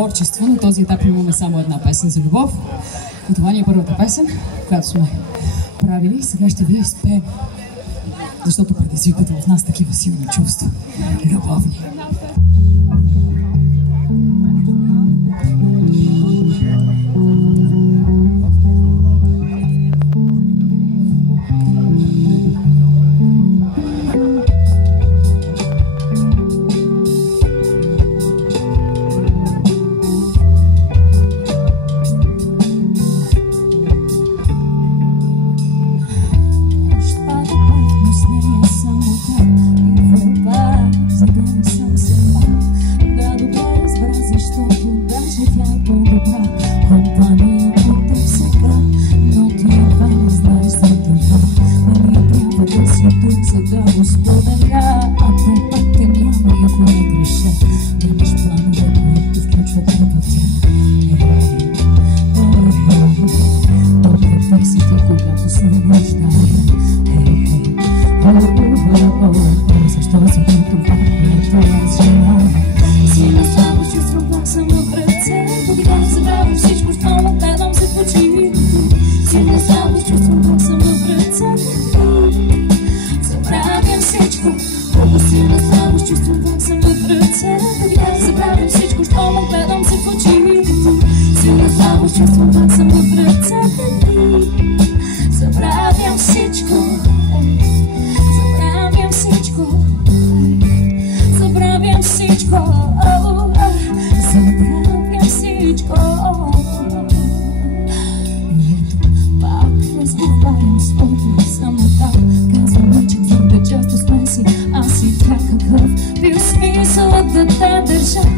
творчество. На този етап имаме само една песен за любов. И това ни е първата песен, която сме правили. Сега ще ви изпеем, защото предизвиквате в нас такива силни чувства. Любовни.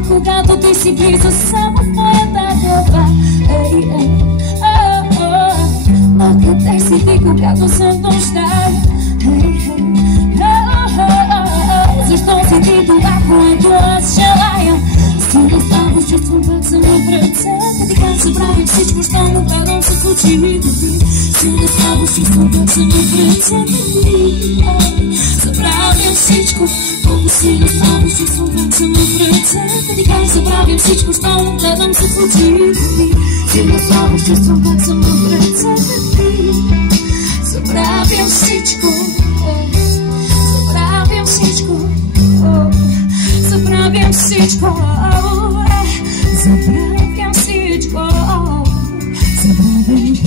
Когато ти си близо само в моята глава. Но къде си ти, когато съм нуждая? Защо си ти това, което аз желая? Стига само чувствам, пак съм в ръцете. Така забравям всичко, що му гледам с очите ти. Стига само чувствам, пак съм в ръцете ти. Забравям всичко, колко силно само чувствам, пак съм в ръцете. Така забравям всичко, що му гледам с очите ти. Стига само чувствам, пак съм в ръцете ти. Забравям всичко, забравям всичко, забравям всичко, забравям всичко, забравям.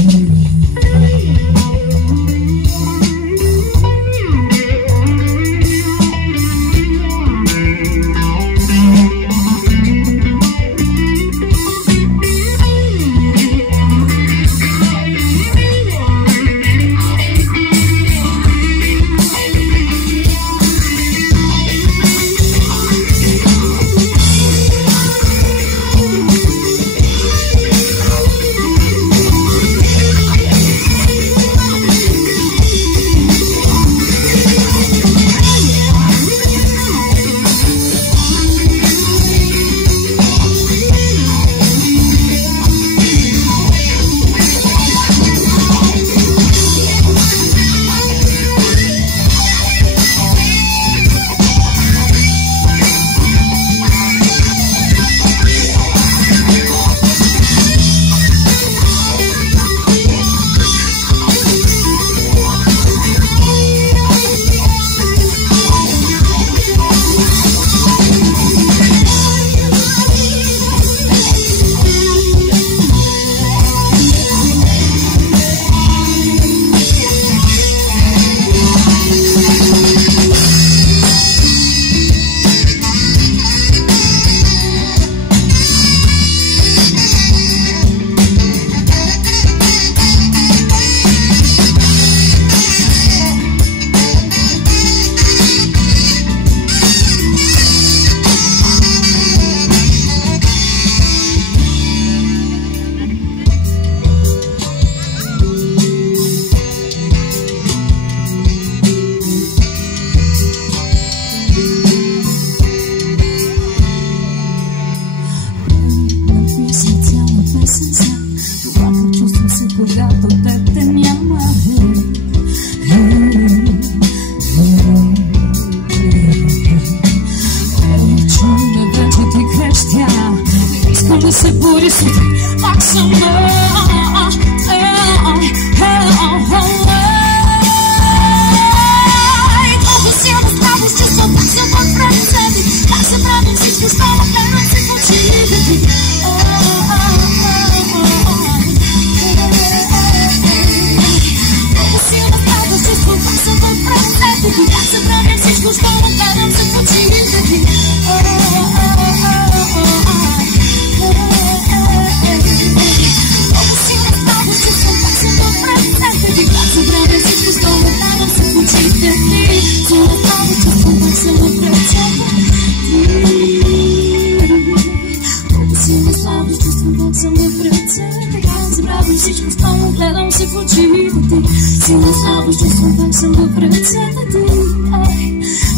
очите ти. Силно слабо чувствам, пак съм в ръцете ти.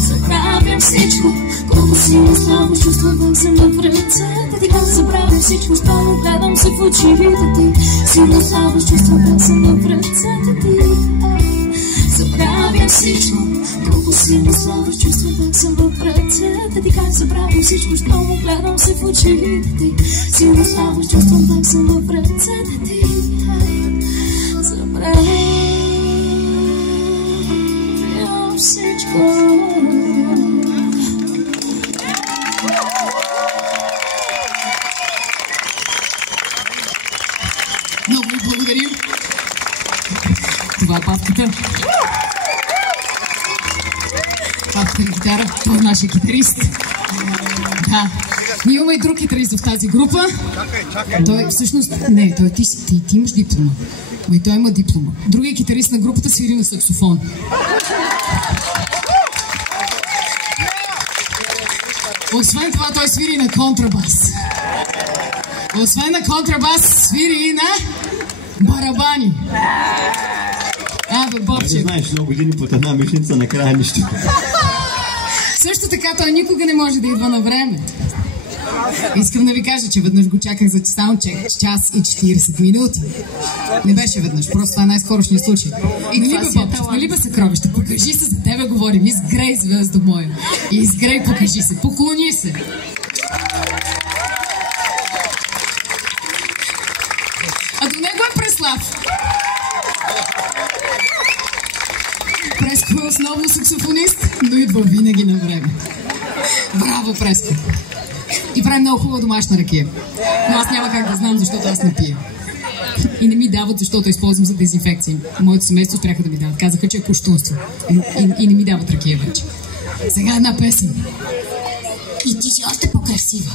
Забравям всичко, колко силно слабо чувствам, пак съм в ръцете ти. Как забравям всичко, щом гледам се в очите ти. Силно слабо чувствам, пак съм в ръцете ти. Забравям всичко, колко силно слабо чувствам, пак съм в ръцете ти. Как забравям всичко, щом гледам се в очите ти. Силно слабо чувствам, пак съм в ръцете ти. Забравям всичко. Много ви благодарим. Това е Павката. Павката на гитара. Той е нашия китарист. Да. Ние имаме и друг китарист в тази група. Той всъщност... Не, ти имаш диплома. И той има диплома. Другият китарист на групата свири на саксофон. Освен това, той свири на контрабас. Освен на контрабас, свири и на барабани. Бе, Бобче. Не знаеш, много години под една мишница, накрая нищо. Също така, той никога не може да идва на време. Искам да ви кажа, че веднъж го чаках за саундчек час и 40 минути. Не беше веднъж, просто това е най-скорошният случай. И нали бе, Бобче, нали бе съкровище, покажи се, за тебе говорим. Изгрей, звезда моя. Изгрей, покажи се, поклони се. А до него е Преслав. Преско е основно саксофонист, но идва винаги на време. Браво, Преско! И прави много хубава домашна ракия. Но аз няма как да знам, защото аз не пия. И не ми дават, защото използвам за дезинфекция. Моето семейство спряха да ми дават. Казаха, че е куштунство. И не ми дават ракия вече. Сега една песен. И ти си още по-красива.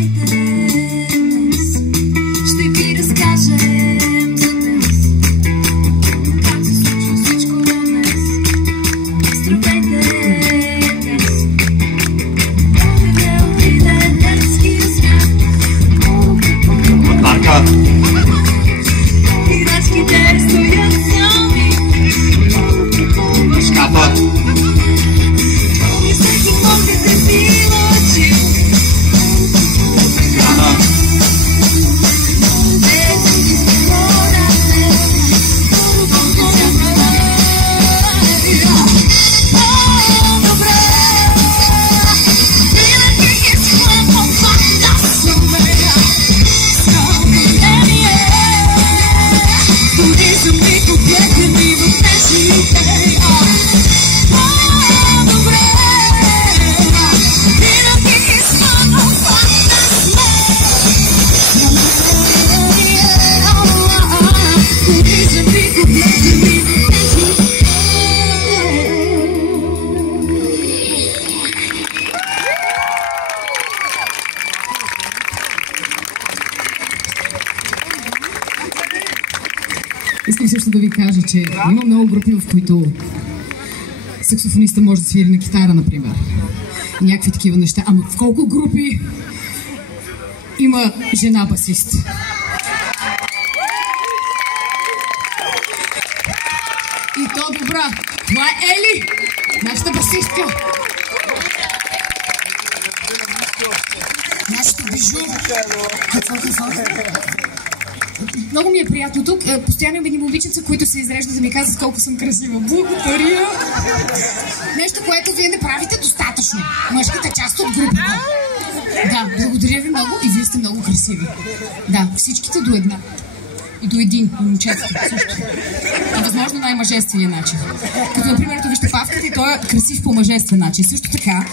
Здравейте днес, ще ви разкажем за днес, как се случва всичко днес. Здравейте днес, не отиде детския свят. Марка! Играчките стоят сами в шкафа. И всеки поглед е милочи. Крана! Искам също да ви кажа, че има много групи, в които саксофониста може да свири на китара, например. И някакви такива неща. Ама в колко групи има жена басист? И то добра. Това е Ели, нашата басистка. Нашето бижу. Много ми е приятно тук. Постоянно има едни момиченца, които се изреждат да ми казват колко съм красива. Благодаря! Нещо, което вие не правите достатъчно. Мъжката част от групата. Да, благодаря ви много и вие сте много красиви. Да, всичките до една. И до един, момчетка също. А възможно най-мъжествения начин. Като, например, ето вижте Павката и той е красив по мъжествен начин. Също така,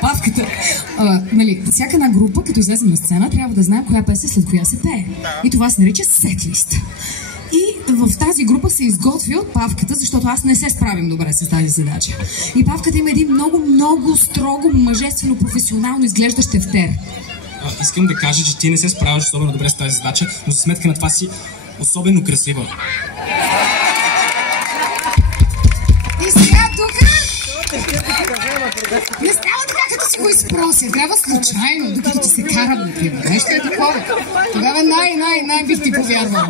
Павката, нали, всяка една група, като излезе на сцена, трябва да знае коя песен след коя се пее. И това се нарича сетлист. И в тази група се изготвя от Павката, защото аз не се справям добре с тази задача. И Павката има един много строго, мъжествено, професионално изглеждащ тефтер. Искам да кажа, че ти не се справяш особено добре с тази задача, но за сметка на това си особено красива. И сега тук не става така, като си го изпрося. Трябва случайно, докато ти се карам, например. Нещо е такова. Тогава най бих ти повярвал.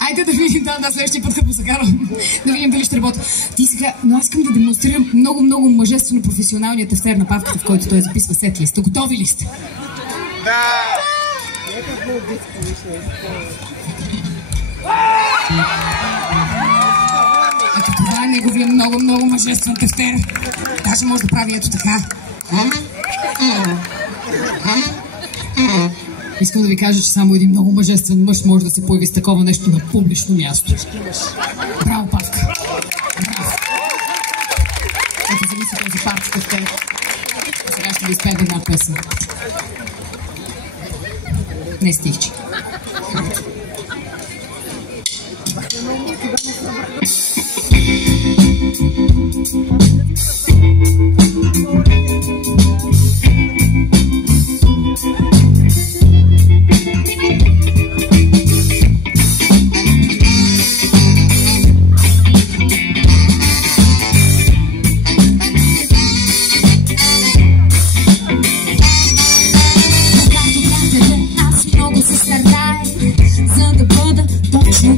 Айде да видим, да, следващия път, като се карам. Да видим дали ще работи. Ти сега, но аз искам да демонстрирам много мъжествено професионалният тефтер на Павката, в който той записва сетлиста. Готови ли сте? Да! Ето това е неговия много мъжествен тефтер. Даже може да прави ето така. Искам да ви кажа, че само един много мъжествен мъж може да се появи с такова нещо на публично място. Браво, Павка! Браво! Ето зависи този парк с тефтер. Сега ще ви изпея една песен. Не стихче.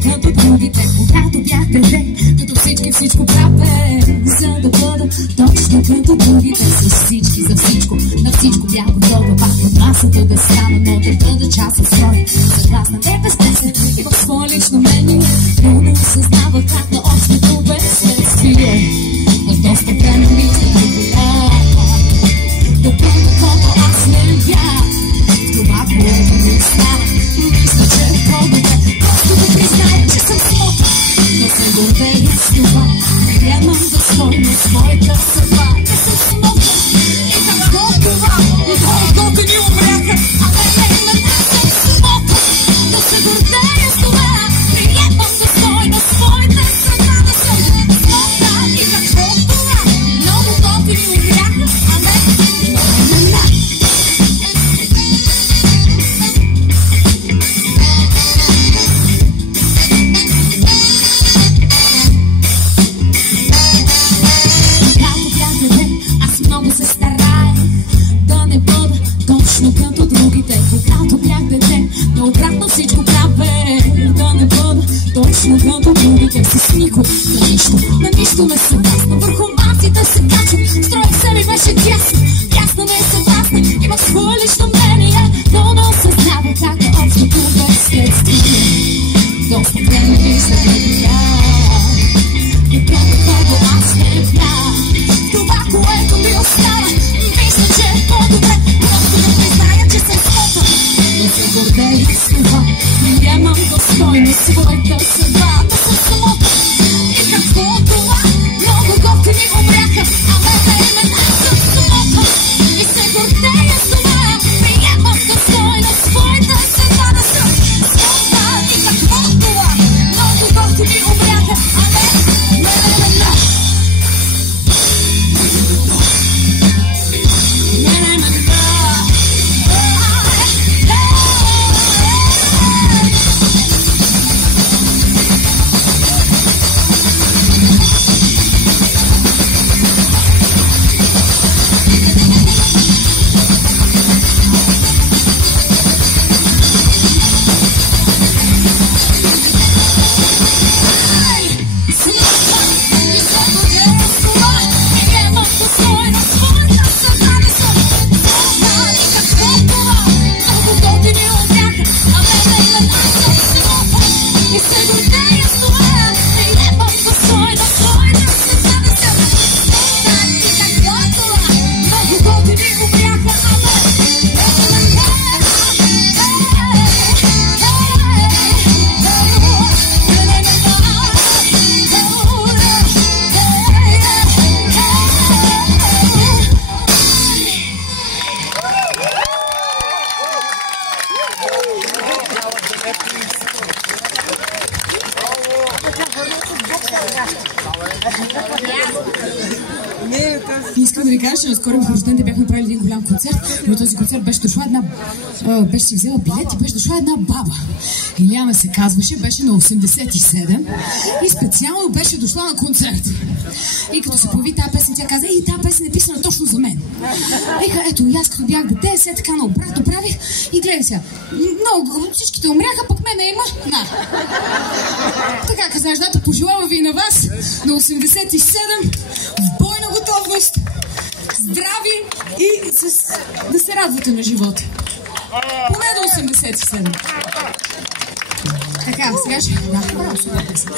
Като другите, когато бях дете, като всичко праве, за да бъда точно като другите. С всички, за всичко, на всичко бях готова. Пак от масата да стана, но да бъда част от строя. Съгласна не без песен и в свое лично мнение, но не осъзнавах как на общото безследствие. Но доста време ми се приболя да бъда колко аз не бях. Това, което ми става, мисля, че е по-добре. Просто да призная, че съм смутна, но се гордея с това. Приемам достойно своята съдба. Не съм смутна и какво това? И колкото ни умряха, а не съм смутна, но се гордея с това. Приемам достойно своята съдба. Не съм смутна и какво това? Много колко ни умряха, а не ми умряха, Искам да ви кажа, че наскоро в рожден бяхме направили един голям концерт. И на този концерт беше дошла беше си взела билет и беше дошла една баба. Иляна се казваше, беше на 87 и специално беше дошла на концерт. И като се появи тази песен, тя каза: тази песен е писана точно за мен. Вика, ето, и аз като бях дете, сега така наобратно правих и гледай сега. Много, всичките умряха, пък мене има. На. Така каза, да, пожелавам ви и на вас на 87 в бойна готовност, здрави и да се радвате на живота. Поне до 87. Така, сега ще... Да, браво, супер песен.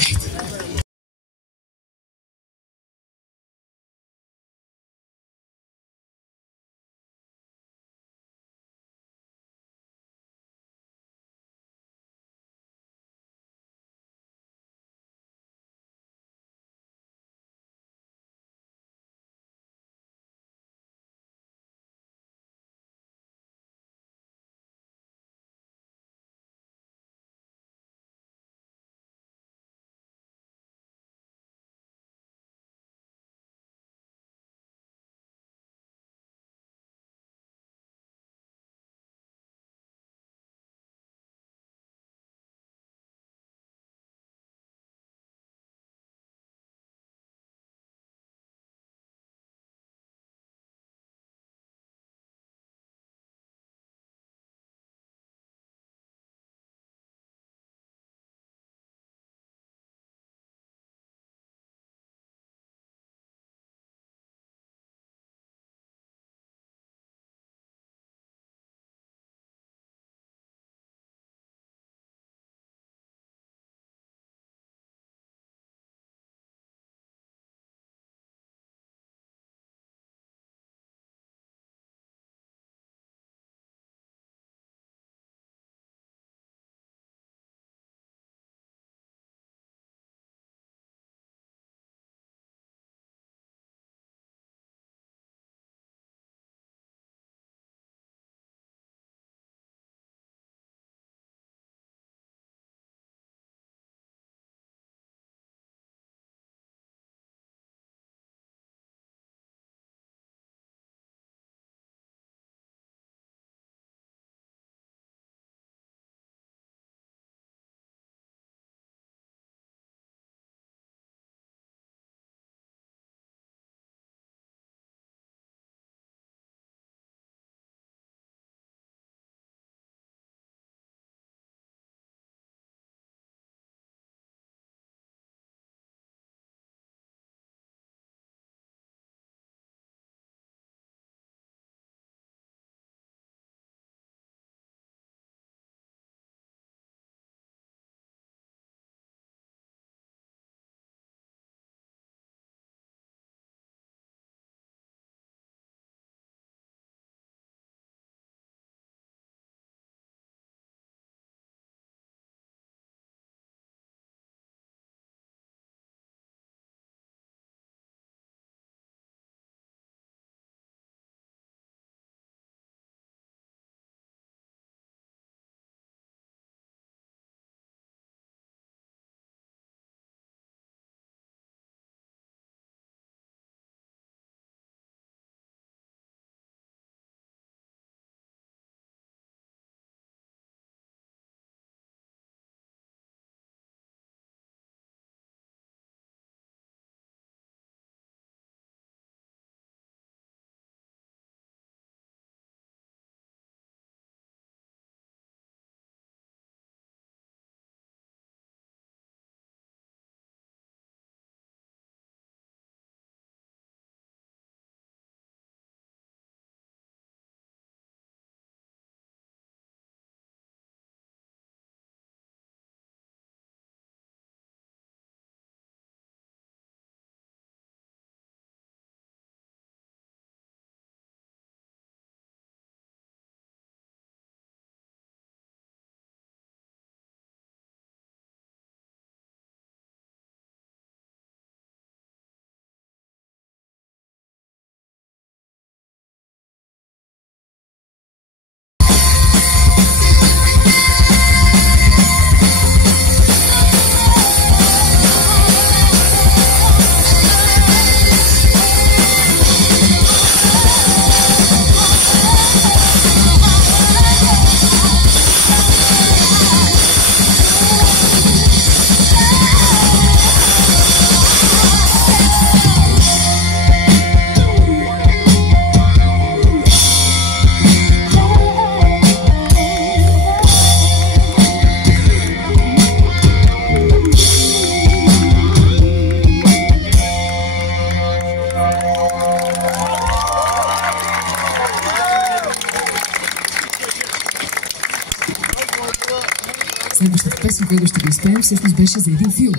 Следващата песен, която ще го изпеем, всъщност беше за един филм.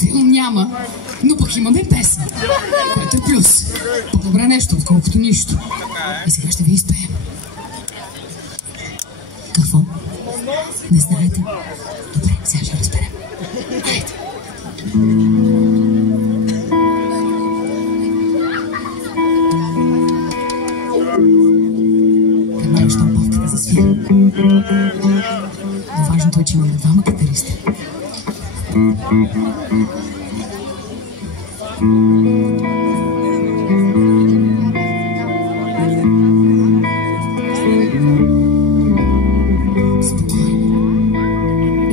Филм няма, но пък имаме песен, което е плюс. По-добре нещо, отколкото нищо. И сега ще ви изпеем. Какво? Не знаете? Добре, сега ще разберем. Хайде. Къде е щампавката за свирка? Но важното е, че имаме двама китаристи.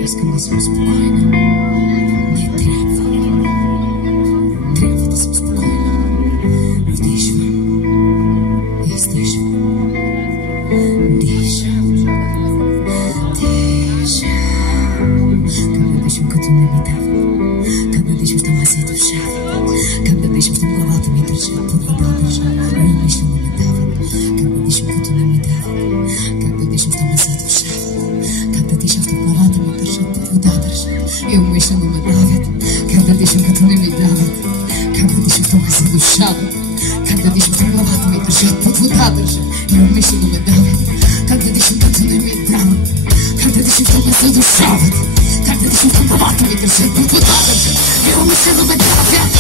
Искам да съм спокойна. Не трябва. Трябва да съм спокойна. Вдишвам. Издишвам. Дишам. Как да дишам, като не ми дава? Как да дишам, щом аз се душава? Как да дишам, щом главата ми държа? Под вода държа. А и мисли не ми дават. Как да дишам, като не ми дава? Как да дишам, щом аз се душава? Как да дишам, щом главата ми държа? Под вода държа. И умишлено ме давят. Как да дишам, като не ми дават? Как да дишам, щом аз се душава? Как да дишам, щом главата ми държа? Под вода държа. И умишлено ме давят. Как да дишам, като не ми дават? Как да дишам, щом аз се душават? Как да дишам, щом главата ми държа? Под вода държа. И умишлено ме давят.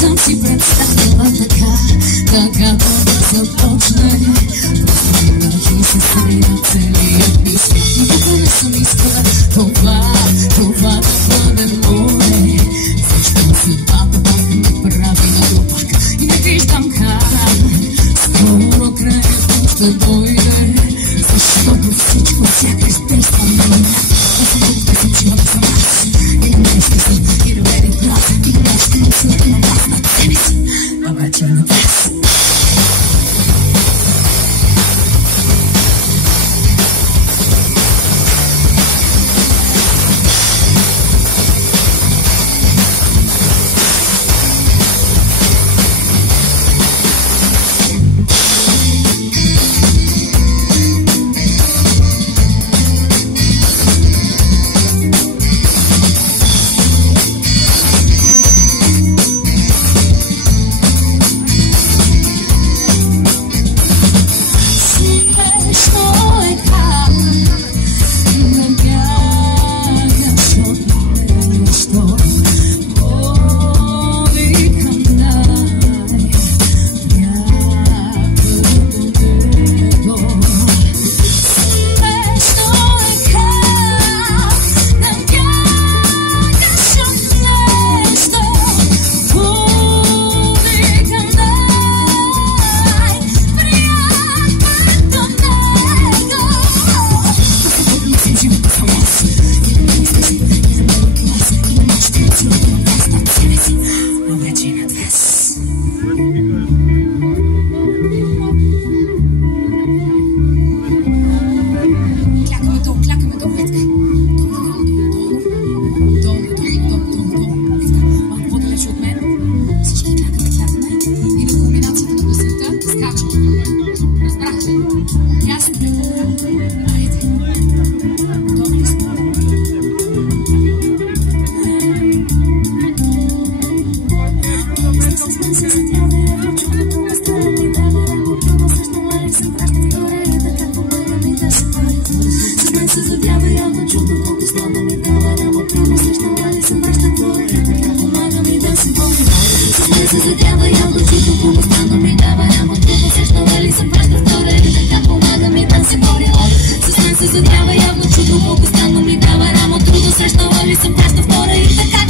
Съм си представила така да започне. Просто ми научи се срина целият ми свет. Никога не съм искала това да бъде море. Защо съдбата пак ме прави на глупак и не виждам как скоро краят ще дойде. Защото всичко сякаш действа ми. Аз съм живота съм аз. И не ще съм и доведи глас. И не ще мисля на вас над себе си. Обаче на вас. Постоянно ми дава рамо, трудно срещнала ли съм праща втора и така.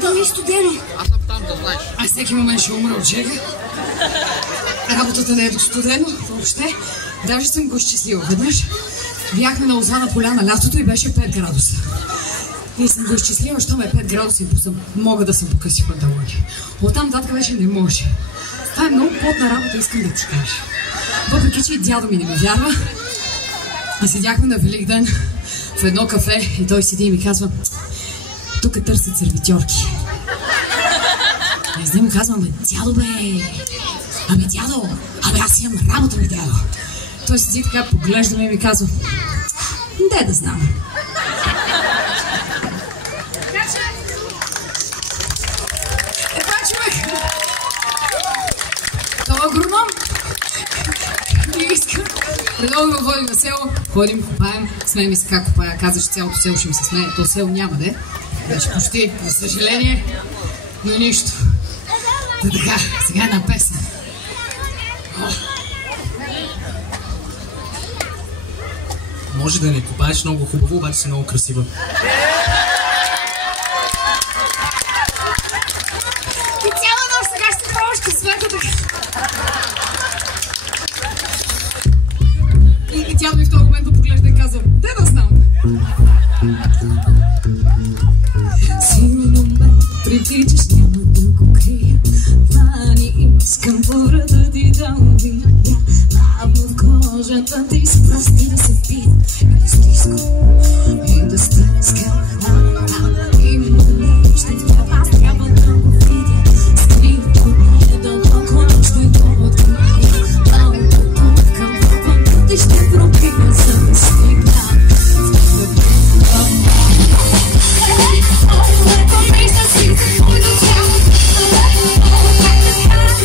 Да не е студено. Аз съм там, да знаеш. Аз всеки момент ще умра от жега. Работата не е до студено, въобще. Даже съм го изчислила. Веднъж бяхме на Лозана поляна лятото и беше 5 градуса. И съм го изчислила, що ме е 5 градуса и мога да съм покъси панталони. Оттам татка вече не може. Това е много плотна работа, искам да ти кажа. Въпреки че и дядо ми не ми вярва. Седяхме на Великден в едно кафе и той седи и ми казва: тук търсят сервитьорки. Аз не му казвам: дядо бе, дядо, аз имам работа, бе, дядо. Той седи така, поглежда ме и ми казва: де да знам. Човек, това агроном и иска. Предлагам да водим на село, ходим, копаем, смеем и се как копая. Каза, че цялото село ще ми се смее. То село няма, де? Вече почти, за съжаление, но нищо. Та така, сега една песен. Може да не копаеш много хубаво, обаче си много красива. И цяла нощ сега ще пробваш късмета така. И тя ми в този момент да поглежда и казва: де да знам. Силно ме привличаш, няма да го крия. Вани, искам пора да ти дам вия. Бавно в кожата ти с пръсти да се впия. И да стискам, и да стискам. Именно нещо в теб аз трябва да го видя. Скрито ми е дълбоко, но ще го открия. Малко към въпън, ти ще пробия, за да стигна. Моето вижда си, моето тяло. Моето тяло,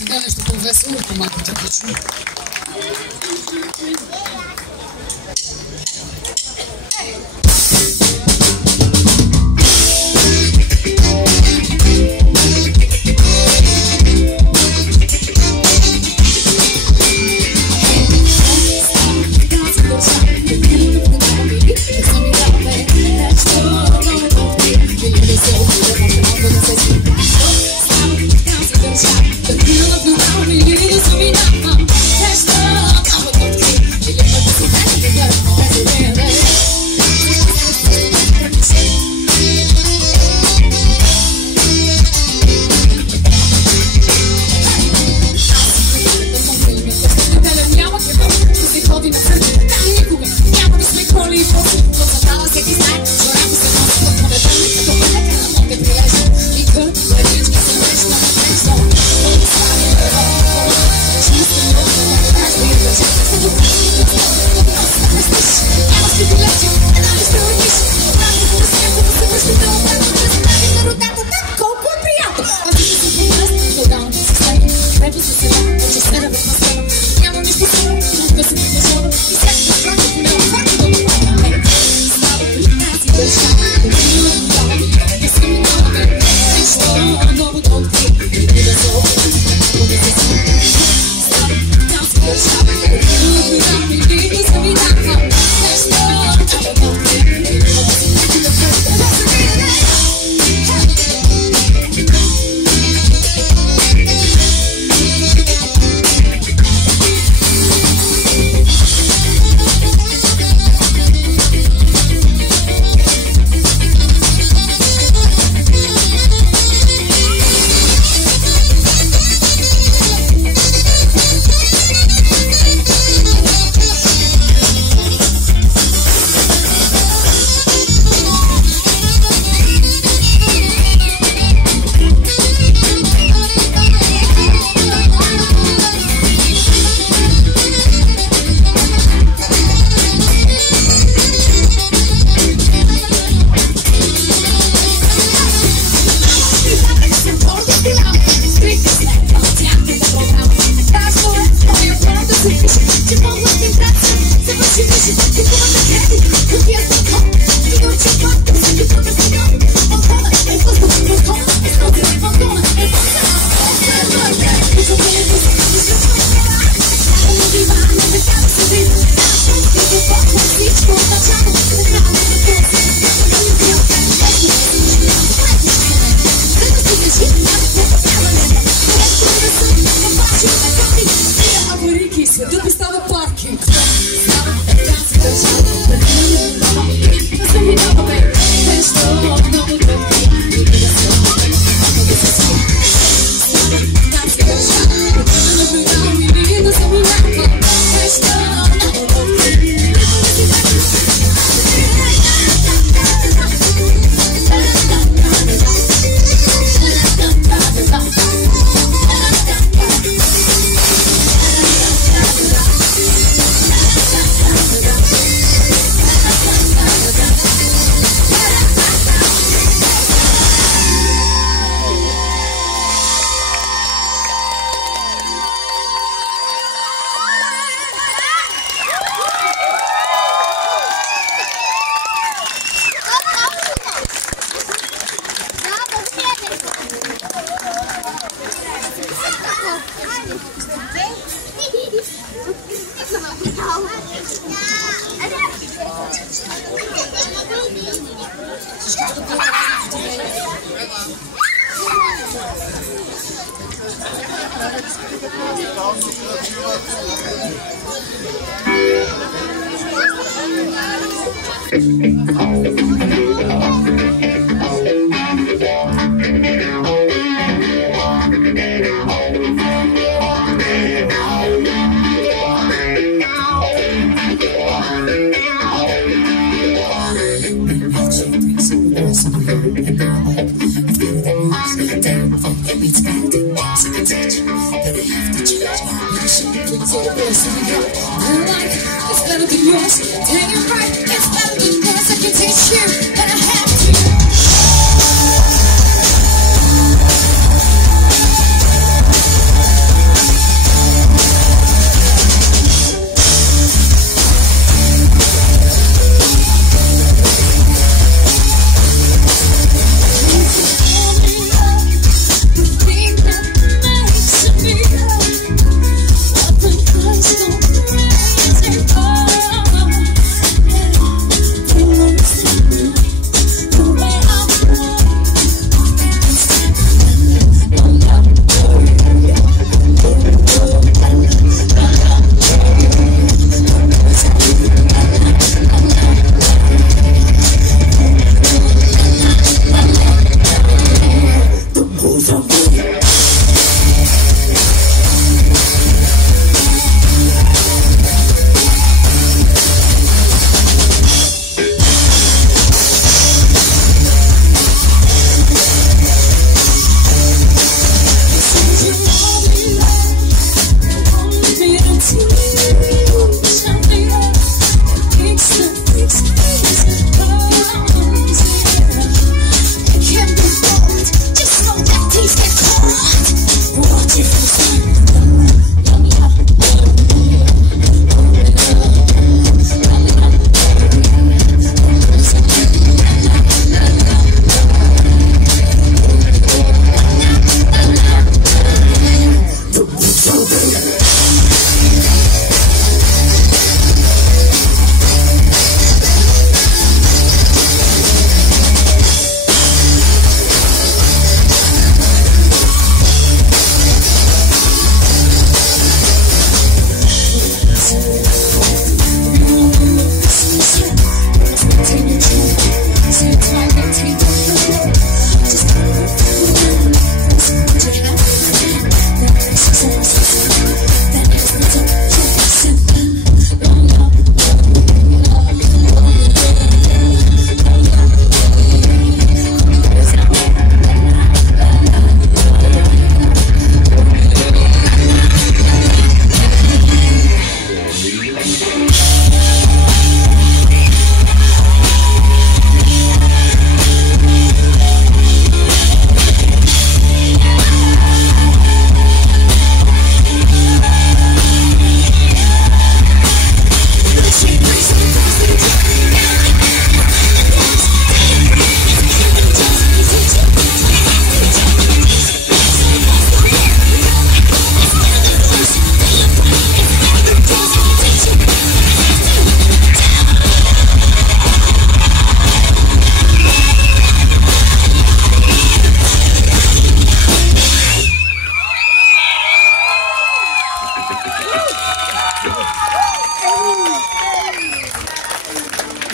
Сега нещо по-весело и по-малко трагично.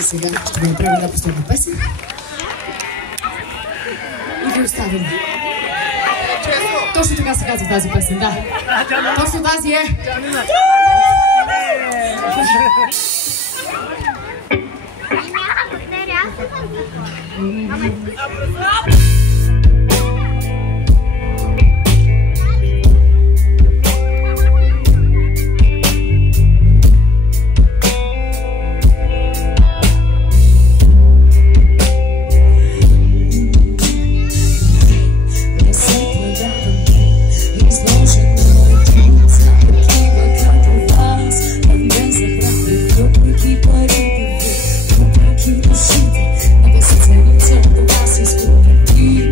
сега ще ви направя една последна песен. И ви оставим. Точно така се казва тази песен, да. Точно тази е. Keep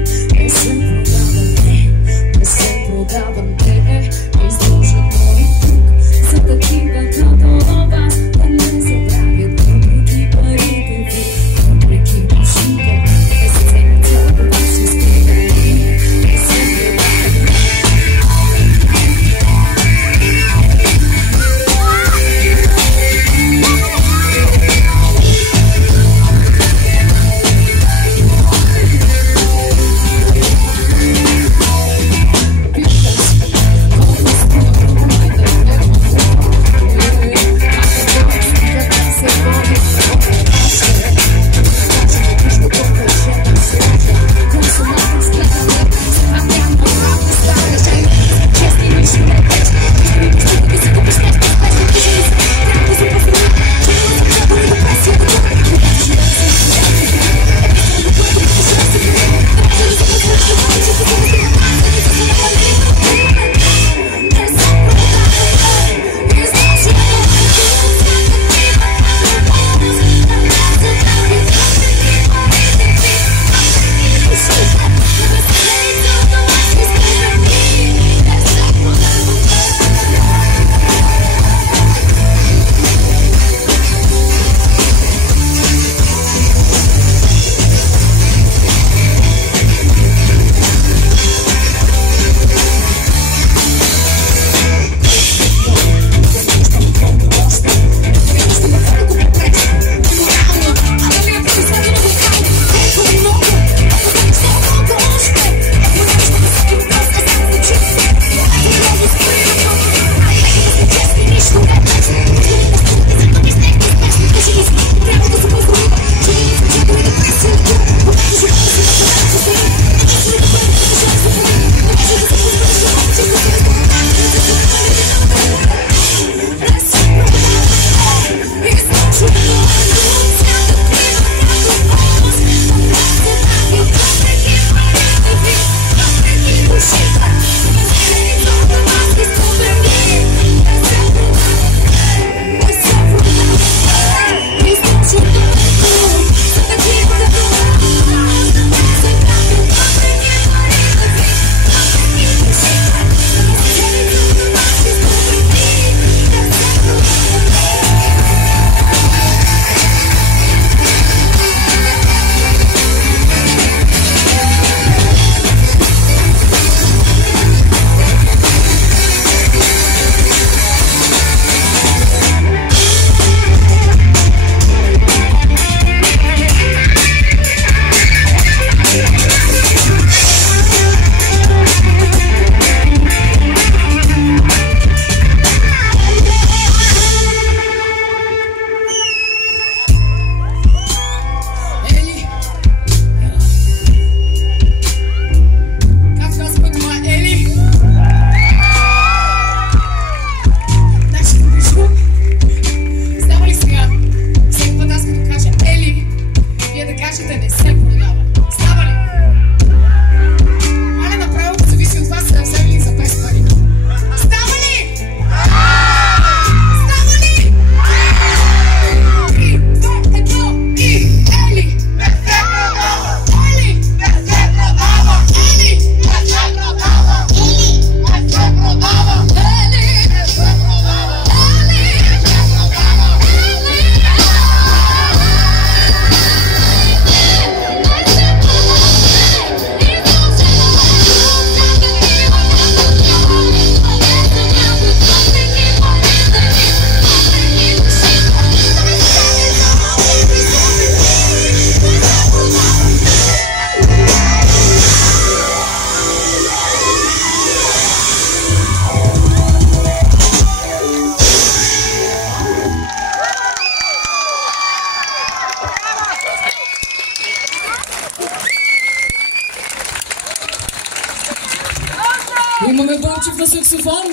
на саксофон.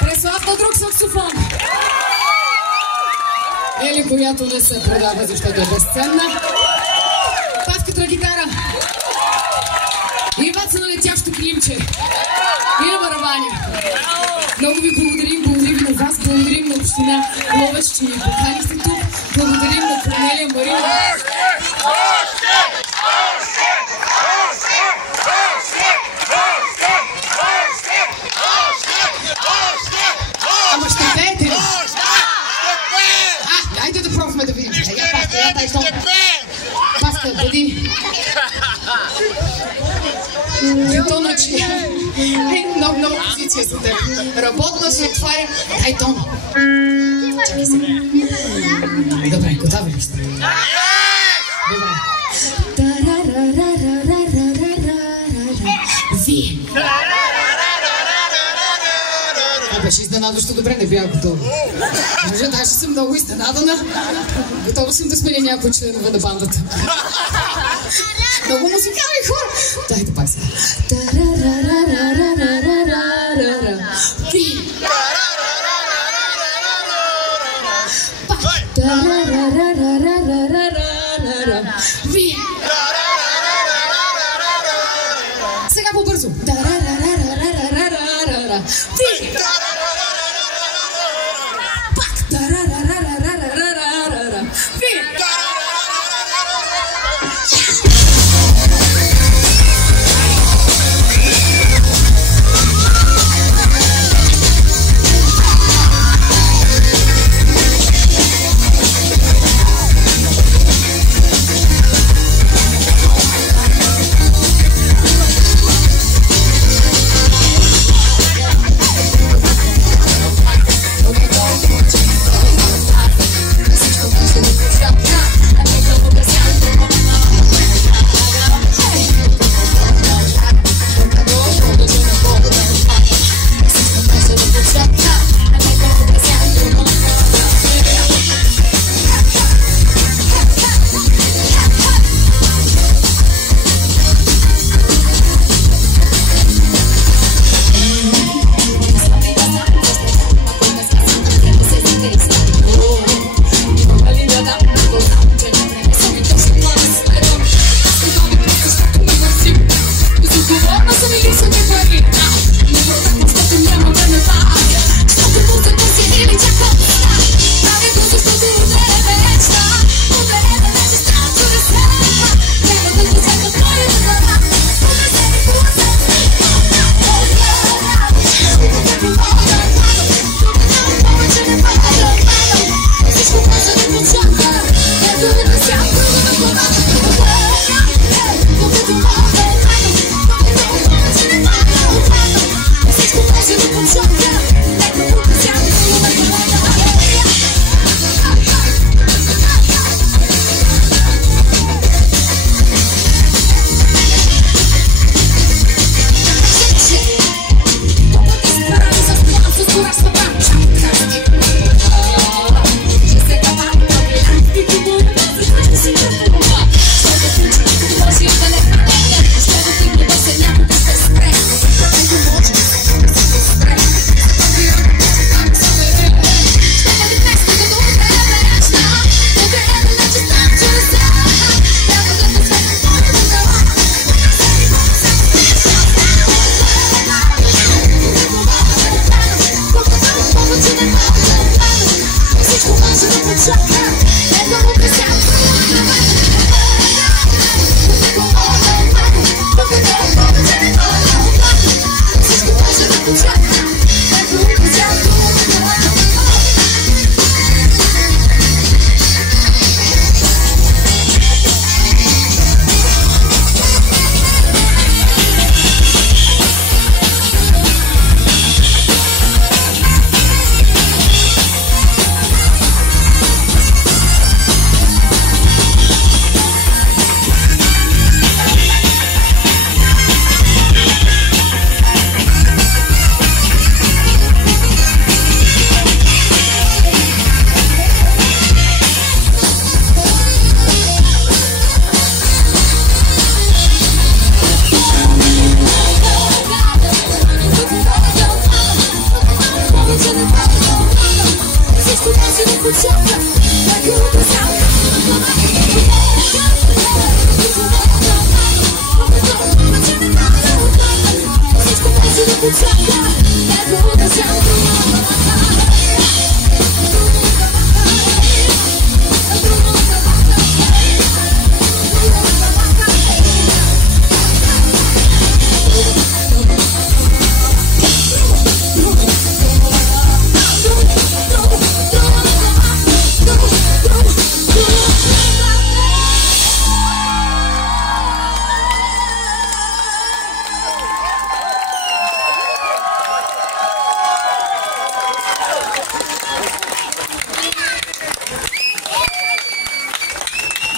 Преслав на друг саксофон. Ели, която не се продава, защото е безценна. Павката на гитара. И Ваца на летящо килимче. И на барабани. Много ви благодарим, благодарим на вас, благодарим на община Ловеч, че ни поканихте тук. Благодарим на Корнелия, Марина. Ама ще пеете ли? Айде да пробваме да видим. Павка, бъди. Тона, че много позиция за теб. Работно се отваря. Дай тон. Чакай се. Добре, готови ли сте? Добре. Вие. Беше изненадващо добре, не бях готова. Може, даже съм много изненадана. Готова съм да сменя някои членове на бандата. Много музикални хора. Дайте пак сега. Вие. Сега по-бързо. Вие.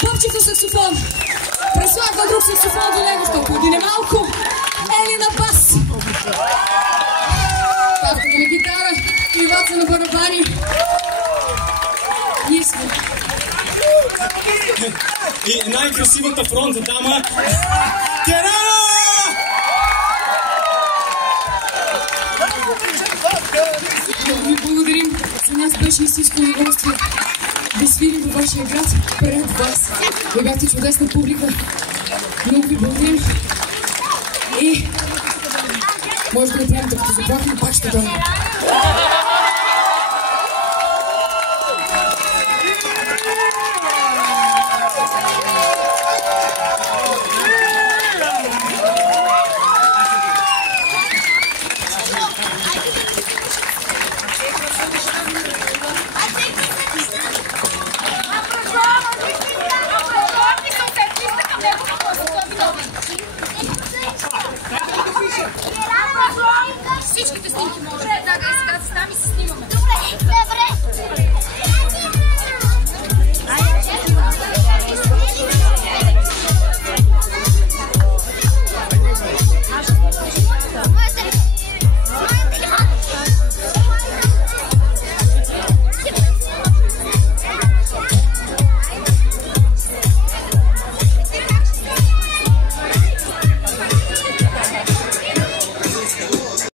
Бобчето саксофон. Преслагва друг саксофон до него, ще подине малко. Ели на бас. Павката на гитара и Ваца на барабани. Ние сме. И най-красивата фронта дама Керана! Много ви благодарим. За нас беше истинско удоволствие да свирим във вашия град пред вас. Вие бяхте чудесна публика. Много ви благодарим. И може да не приемете като заплахи, но пак ще дойде.